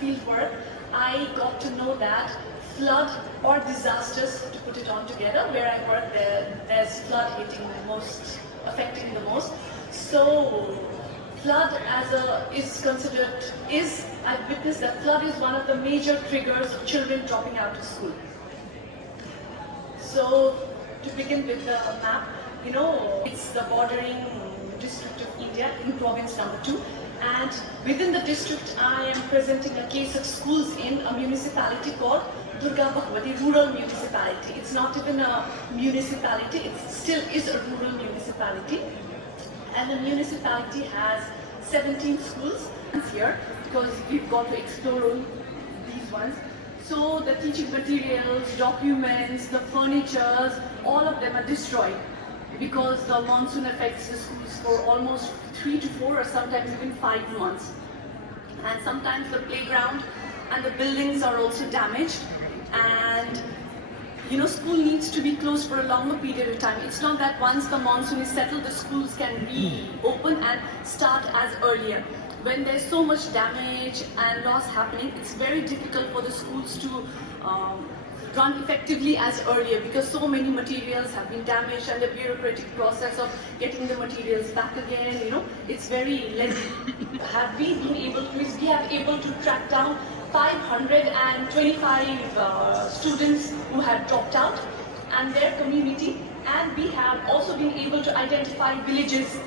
field work, I got to know that flood or disasters, to put it on together, where I work, there's flood hitting the most, affecting the most. So flood I've witnessed that flood is one of the major triggers of children dropping out of school. So to begin with the map, it's the bordering district of India in province number 2. And within the district, I am presenting a case of schools in a municipality called Durga Bhagwati Rural Municipality. It's not even a municipality, it still is a rural municipality. And the municipality has 17 schools here because we've got to explore all these ones. So the teaching materials, documents, the furnitures, all of them are destroyed because the monsoon affects the schools for almost 3 to 4 or sometimes even 5 months. And sometimes the playground and the buildings are also damaged, and school needs to be closed for a longer period of time. It's not that once the monsoon is settled, the schools can reopen and start as earlier. When there's so much damage and loss happening, it's very difficult for the schools to run effectively as earlier because so many materials have been damaged and the bureaucratic process of getting the materials back again, it's very lengthy. We have able to track down 525 students who had dropped out and their community, and we have also been able to identify villages